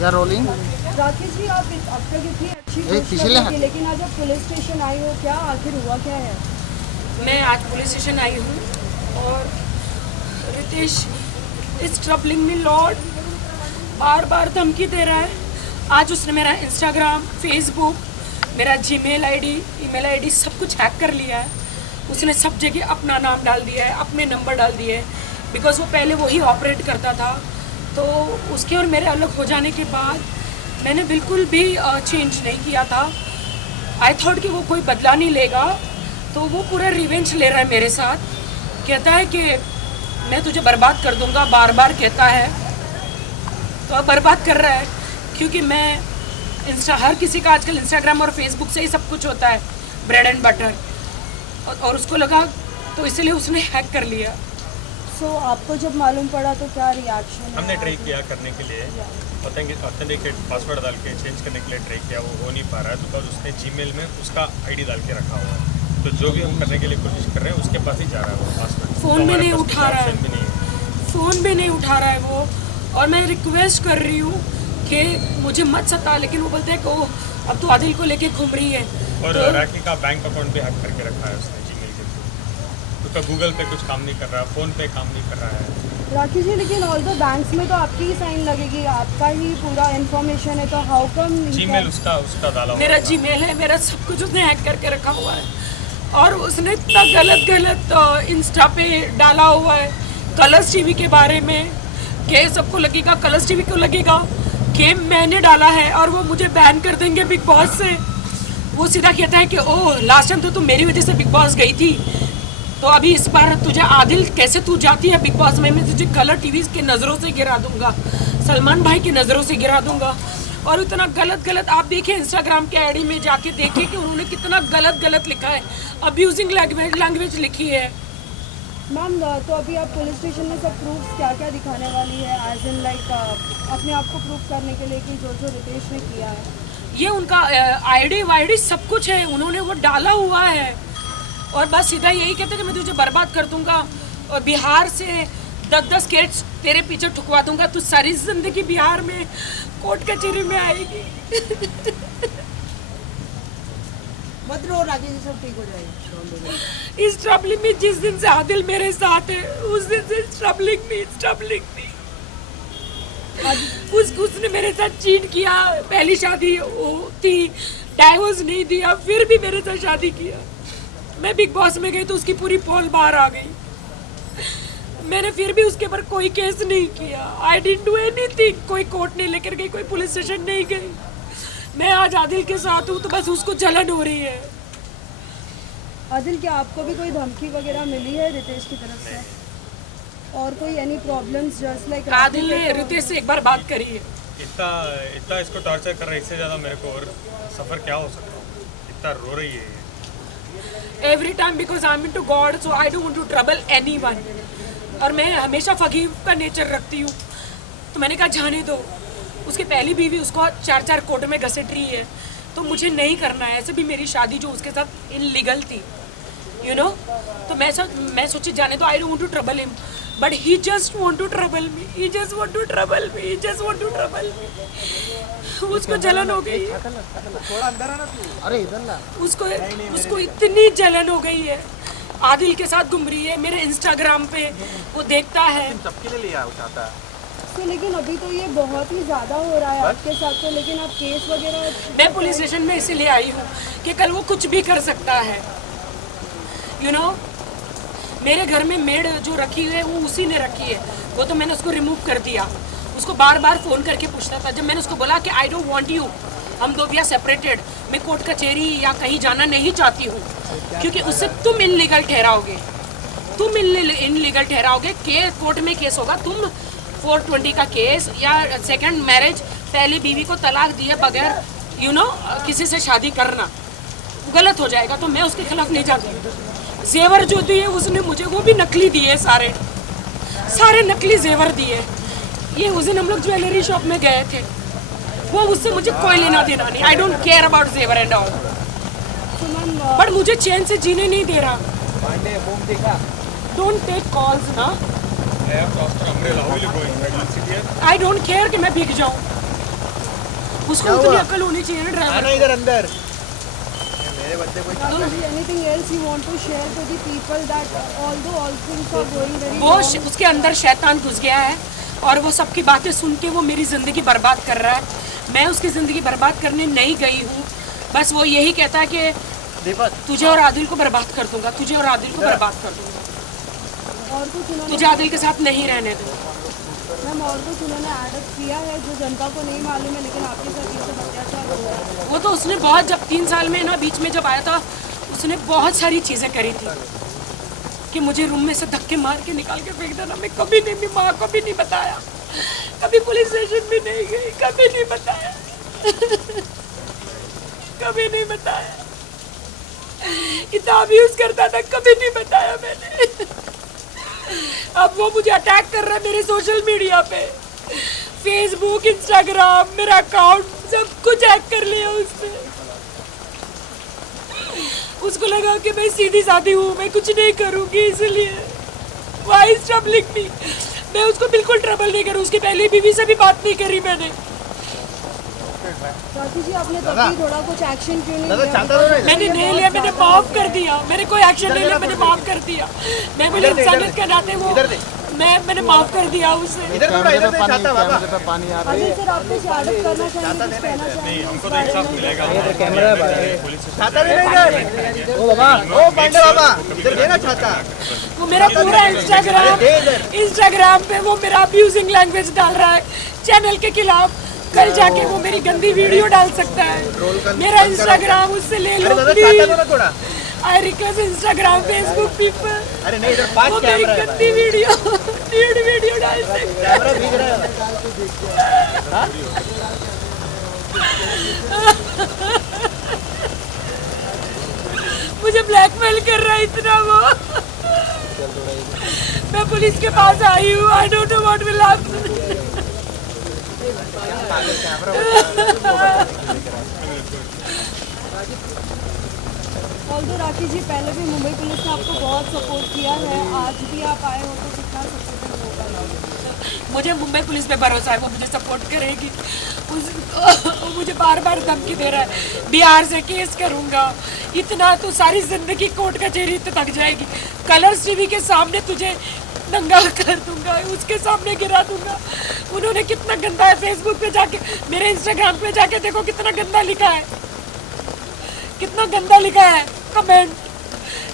या रोलिंग। राकेश जी, आप अब तक इतनी अच्छी पिछले थी, लेकिन आज आप पुलिस स्टेशन आई हो, क्या आखिर हुआ क्या है? मैं आज पुलिस स्टेशन आई हूँ और Ritesh is troubling me lord, बार बार धमकी दे रहा है। आज उसने मेरा इंस्टाग्राम, फेसबुक, मेरा जीमेल आईडी, ईमेल आईडी सब कुछ हैक कर लिया है। उसने सब जगह अपना नाम डाल दिया है, अपने नंबर डाल दिए हैं, बिकॉज वो पहले वही ऑपरेट करता था। तो उसके और मेरे अलग हो जाने के बाद मैंने बिल्कुल भी चेंज नहीं किया था। आई थॉट कि वो कोई बदला नहीं लेगा, तो वो पूरा रिवेंज ले रहा है मेरे साथ। कहता है कि मैं तुझे बर्बाद कर दूंगा, बार बार कहता है। तो अब बर्बाद कर रहा है, क्योंकि मैं हर किसी का आजकल इंस्टाग्राम और फेसबुक से ही सब कुछ होता है, ब्रेड एंड बटर, और उसको लगा, तो इसलिए उसने हैक कर लिया। सो आपको जब मालूम पड़ा तो क्या रिएक्शन? हमने ट्राई किया करने के लिए, ऑथेंटिकेट पासवर्ड डाल के चेंज करने के लिए ट्राई किया, वो हो नहीं पा रहा है बिकॉज उसने जीमेल में उसका आईडी डाल के रखा हुआ है। तो जो भी हम करने के लिए कोशिश कर रहे हैं उसके पास ही जा रहा है वो पासवर्ड। फ़ोन भी नहीं उठा रहा है, फ़ोन भी नहीं उठा रहा है वो। और मैं रिक्वेस्ट कर रही हूँ कि मुझे मत सता, लेकिन वो बोलते हैं कि ओह अब तो आदिल को लेके घूम रही है। और तो राखी का बैंक अकाउंट भी हैक करके रखा है उसने जीमेल के थ्रू। उसका गूगल पे कुछ काम नहीं कर रहा है, फ़ोन पे काम नहीं कर रहा है। राकेश जी, लेकिन ऑल द बैंक्स में तो आपकी ही साइन लगेगी, आपका ही पूरा इन्फॉर्मेशन है, तो हाउ कम? जीमेल उसका डाला हुआ मेरा था। जीमेल है, मेरा सब कुछ उसने हैक करके रखा हुआ है। और उसने इतना गलत इंस्टा पे डाला हुआ है कलर्स टीवी के बारे में, कि सबको लगेगा, कलर्स टीवी को लगेगा कि मैंने डाला है और वो मुझे बैन कर देंगे बिग बॉस से। वो सीधा कहता है कि ओह लास्ट टाइम तो तुम मेरी वजह से बिग बॉस गई थी, तो अभी इस बार तुझे आदिल कैसे तू जाती है बिग बॉस में, मैं तुझे कलर टीवी के नज़रों से गिरा दूंगा, सलमान भाई की नज़रों से गिरा दूंगा। और इतना गलत आप देखिए इंस्टाग्राम के आईडी में जाके देखिए कि उन्होंने कितना गलत लिखा है, अब्यूजिंग लैंग्वेज लिखी है। मैम, तो अभी आप पुलिस स्टेशन में सब प्रूफ क्या क्या दिखाने वाली है, एज इन लाइक अपने आप को प्रूफ करने के लिए कि जो रितेश ने किया है? ये उनका आईडी वाईडी सब कुछ है, उन्होंने वो डाला हुआ है। और बस सीधा यही कहते हैं कि मैं तुझे बर्बाद कर दूंगा और बिहार से 10-10 केस तेरे पीछे ठुकवा दूंगा, तू सारी जिंदगी बिहार में कोर्ट कचहरी में आएगी। मत रो राकेश जी, सब ठीक हो जाएगा। इस ट्रबलिंग में जिस दिन से आदिल मेरे साथ है, उस दिन से ट्रबलिंग में उसने मेरे साथ चीट किया। पहली शादी थी, डाइवोर्स नहीं दिया, फिर भी मेरे साथ शादी किया। मैं बिग बॉस में गई तो उसकी पूरी पोल बाहर आ गई। मैंने फिर भी उसके ऊपर कोई केस नहीं किया। I didn't do anything. कोई कोर्ट नहीं लेकर गई, कोई पुलिस स्टेशन नहीं गई। मैं आज आदिल के साथ हूँ तो बस उसको जलन हो रही है। आदिल, क्या आपको भी कोई धमकी वगैरह मिली है रितेश की तरफ से, और कोई any problems just like? Adil ने रितेश से एक बार बात करी है। इतना इसको टॉर्चर कर रहा है, इससे ज़्यादा मेरे को और सफ़र क्या हो सकता है। इतना रो रही है every time, because I am into God, so I don't want to trouble anyone. और मैं हमेशा फकीर का नेचर रखती हूँ, तो मैंने कहा जाने दो। उसकी पहली बीवी उसको 4-4 कोर्ट में घसीट रही है, तो मुझे नहीं करना है। ऐसे भी मेरी शादी जो उसके साथ इनलीगल थी, यू नो, तो मैं सोची जाने दो, I don't want to trouble him, but he just want to trouble me, he just want to trouble me. उसको जलन हो गई है, अरे इधर ला। उसको इतनी जलन हो गई है। आदिल के साथ घूम रही है, मेरे इंस्टाग्राम पे वो देखता है। सबके लिए लिया चाहता है तो, लेकिन अभी तो ये बहुत ही ज़्यादा हो रहा है आपके साथ, तो लेकिन आप केस वगैरह? मैं पुलिस स्टेशन में इसीलिए आई हूँ कि कल वो कुछ भी कर सकता है, यू नो। मेरे घर में मेड जो रखी है वो उसी ने रखी है, वो तो मैंने उसको रिमूव कर दिया। उसको बार बार फ़ोन करके पूछता था। जब मैंने उसको बोला कि आई डोंट वांट यू, हम दो भी सेपरेटेड, मैं कोर्ट कचहरी या कहीं जाना नहीं चाहती हूँ, क्योंकि उससे तुम इनलीगल ठहराओगे, के कोर्ट में केस होगा, तुम 420 का केस या सेकंड मैरिज, पहली बीवी को तलाक दिए बगैर, यू नो, किसी से शादी करना गलत हो जाएगा। तो मैं उसके खिलाफ नहीं जाती। जेवर जो दिए उसने मुझे, वो भी नकली दिए, सारे नकली जेवर दिए। ये उस दिन हम लोग ज्वेलरी शॉप में गए थे, वो उससे मुझे कोई लेना देना नहीं। आई डोंट केयर अबाउट जेवर एंड ऑल, बट मुझे चैन से जीने नहीं दे रहा। डोंट टेक कॉल्स ना। आई डोंट केयर कि मैं भीग जाऊँ। उसको उतनी अकल होनी चाहिए ना ड्राइवर। आना इधर अंदर। मेरे बच्चे को anything else you want to share to the people that although all things are going very वो wrong, उसके अंदर शैतान घुस गया है और वो सबकी बातें सुन के वो मेरी ज़िंदगी बर्बाद कर रहा है। मैं उसकी ज़िंदगी बर्बाद करने नहीं गई हूँ, बस वो यही कहता है कि दीपक तुझे और आदिल को बर्बाद कर दूंगा, तुझे और आदिल को बर्बाद कर दूंगा, और कुछ उन्होंने तुझे आदिल के साथ नहीं रहने दूंगा। मैम और कुछ उन्होंने एडअप किया है जो जनता को नहीं मालूम है, लेकिन आपके साथ ये सब अत्याचार हो रहा है। वो तो उसने बहुत, जब 3 साल में ना बीच में जब आया था, उसने बहुत सारी चीज़ें करी थी कि मुझे रूम में से धक्के मार के निकाल के फेंक देना। मैं कभी नहीं, मेरी माँ को भी नहीं बताया, कभी पुलिस स्टेशन भी नहीं गई, कभी नहीं बताया कभी नहीं बताया। इतना अब्यूज करता था, कभी नहीं बताया मैंने। अब वो मुझे अटैक कर रहा है मेरे सोशल मीडिया पे, फेसबुक, इंस्टाग्राम, मेरा अकाउंट सब कुछ हैक कर लिया उसने। उसको लगा कि मैं सीधी सादी हूँ, मैं कुछ नहीं करूँगी, इसलिए वाई इज ट्रबलिंग मी। मैं उसको बिल्कुल ट्रबल नहीं करूँ, उसकी पहली बीवी से भी बात नहीं करी मैंने। राखी जी आपने तब भी थोड़ा कुछ एक्शन क्यों नहीं लिया? मैंने नहीं लिया, मैंने माफ कर दिया, मैंने कोई एक्शन नहीं लिया, मैंने माफ कर दिया। मैं बोली इंसानियत के नाते वो मैंने माफ कर दिया उसे। पानी आ रहा अजय सर आप कुछ एडअप करना चाहेंगे, कुछ कहना चाहेंगे? हमको तो इंसाफ मिलेगा। कैमरा पुलिस छाता भी नहीं इधर। ओ बाबा, ओ पांडे बाबा इधर देना छाता। वो मेरा पूरा इंस्टाग्राम पे वो मेरा अब्यूजिंग लैंग्वेज डाल रहा है चैनल के खिलाफ। कल जाके वो मेरी गंदी वीडियो डाल सकता है। मेरा इंस्टाग्राम उससे ले लो please. I request Instagram, Facebook people, अरे नहीं इधर पांच वो मेरी कैमरा है। गंदी वीडियो डाल सकता है। कैमरा दिख रहा है। मुझे ब्लैकमेल कर रहा है इतना वो। मैं पुलिस के पास आई हूँ। I don't know what will happen. Although Rakhi ji पहले भी मुंबई पुलिस ने आपको बहुत सपोर्ट किया है, आज भी आप आए हो तो कितना सपोर्टिव होगा? मुझे मुंबई पुलिस पे भरोसा है, वो मुझे सपोर्ट करेगी। वो मुझे बार बार धमकी दे रहा है, बिहार से केस करूंगा, इतना तो सारी जिंदगी कोर्ट कचहरी तो थक जाएगी। कलर्स टीवी के सामने तुझे नंगा कर दूंगा, उसके सामने गिरा दूंगा। उन्होंने कितना गंदा है, फेसबुक पे जाके, मेरे इंस्टाग्राम पे जाके देखो कितना गंदा लिखा है, कितना गंदा लिखा है कमेंट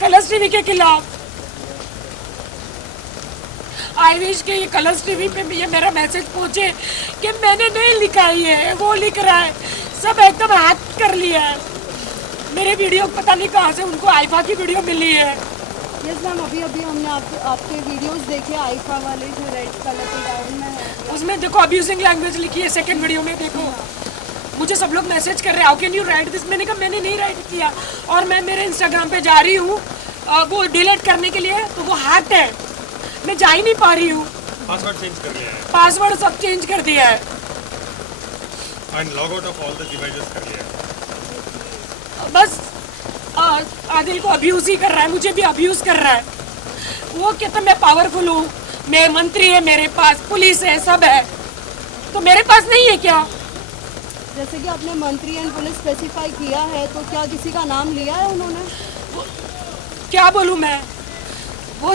कलर्स टीवी के खिलाफ। आई विश के ये कलर्स टीवी पे ये मेरा मैसेज पहुंचे कि मैंने नहीं लिखा है, ये वो लिख रहा है। सब एकदम हैक कर लिया है मेरे वीडियो, पता नहीं कहाँ से उनको आईफा की वीडियो मिली है। यस मैम, अभी हमने आपके वीडियोस देखे आईफा वाले जो रेड कलर के गाउन में है, उसमें देखो अब्यूजिंग लैंग्वेज लिखी है। सेकंड वीडियो में देखो, मुझे सब लोग मैसेज कर रहे हैं, how can you right this. मैंने कहा मैंने नहीं राइट किया, और मैं मेरे इंस्टाग्राम पे जा रही हूँ वो डिलीट करने के लिए, तो वो हैक्ड है, मैं जा ही नहीं पा रही हूँ। पासवर्ड चेंज कर लिया है पासवर्ड सब चेंज कर दिया है, and log out of all the devices कर लिया है। बस आदिल को अब्यूज ही कर रहा है, मुझे भी अब्यूज कर रहा है। वो कहता मैं पावरफुल हूँ, मैं मंत्री है, मेरे पास पुलिस है, सब है, तो मेरे पास नहीं है क्या? जैसे कि आपने मंत्री एंड पुलिस स्पेसिफाई किया है, तो क्या किसी का नाम लिया है उन्होंने? क्या बोलूँ मैं, वो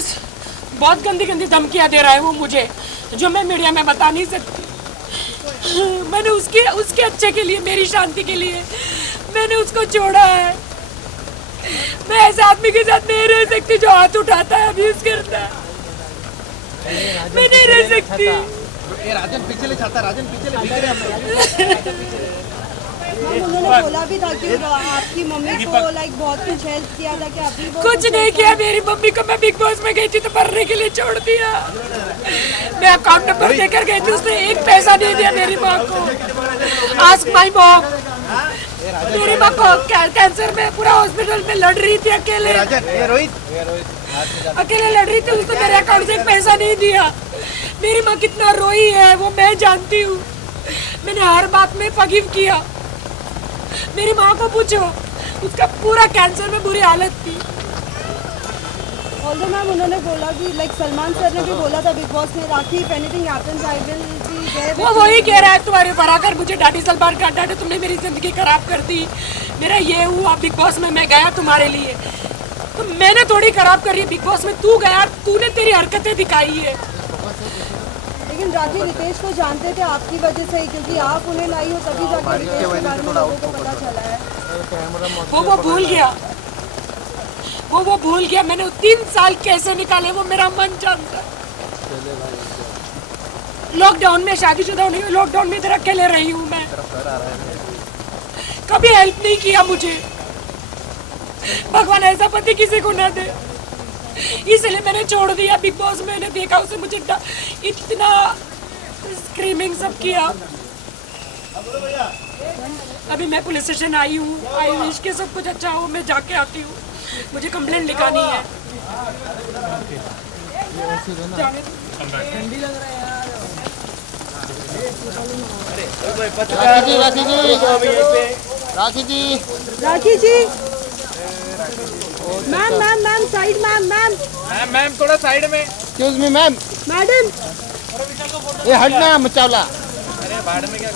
बहुत गंदी गंदी धमकियाँ दे रहा है वो मुझे, जो मैं मीडिया में बता नहीं सकती। मैंने उसके अच्छे के लिए, मेरी शांति के लिए मैंने उसको छोड़ा है। मैं ऐसे आदमी के साथ नहीं रह सकती जो हाथ उठाता है, अब्यूज करता है। मैं नहीं रह सकती। ये राजन पीछे ले छाता, राजन पीछे ले, दिख रहे हम। मैम उन्होंने बोला भी था कि आपकी मम्मी को लाइक बहुत कुछ हेल्प किया था, कि अभी वो कुछ नहीं किया मेरी मम्मी को। मैं बिग बॉस में गई थी तो पढ़ने के लिए छोड़ दिया। मैं अकाउंट नंबर देकर गई थी, उसने एक पैसा नहीं दिया मेरी माँ को। Ask my mom. मेरी माँ को कैंसर में पूरा हॉस्पिटल में लड़ रही थी अकेले, अकेले लड़ रही थी, उसने मेरे अकाउंट से एक पैसा नहीं दिया। मेरी माँ कितना रोई है वो मैं जानती हूँ। मैंने हर बात में फॉरगिव किया। मेरी माँ को पूछो, उसका पूरा कैंसर में बुरी हालत थी। ऑल्दो मैम उन्होंने बोला कि लाइक सलमान सर ने भी बोला था बिग बॉस में, Rakhi if anything happens I will be there. वो वही कह रहा है तुम्हारे ऊपर आकर मुझे डांटी सलमान का डांटे, तुमने मेरी ज़िंदगी खराब कर दी, मेरा ये हुआ बिग बॉस में, मैं गया तुम्हारे लिए, तो मैंने थोड़ी खराब करी बिग बॉस में, तू गया, तूने तेरी हरकतें दिखाई है। लेकिन राखी रितेश को जानते थे आपकी वजह से ही, क्योंकि आप उन्हें लाई हो तभी जाके रितेश के बारे में लोगों को पता चला है। वो भूल गया, वो भूल गया। मैंने 3 साल कैसे निकाले वो मेरा मन जानता है। लॉकडाउन में शादीशुदा नहीं हुई, लॉकडाउन में इधर अकेले रही हूँ मैं, कभी हेल्प नहीं किया मुझे। भगवान ऐसा पति किसी को ना दे, इसलिए मैंने छोड़ दिया बिग बॉस। मैंने देखा उसे, मुझे इतना स्क्रीमिंग सब किया। अभी मैं पुलिस स्टेशन आई हूँ, आई विश के सब कुछ अच्छा हो, मैं जाके आती हूँ, मुझे कंप्लेंट लिखानी है। Rakhi ji ma'am ma'am ma'am side ma'am ma'am थोड़ा साइड में। एक्सक्यूज मी मैम, मैडम ये हटना मचावला। अरे बाढ़ में क्या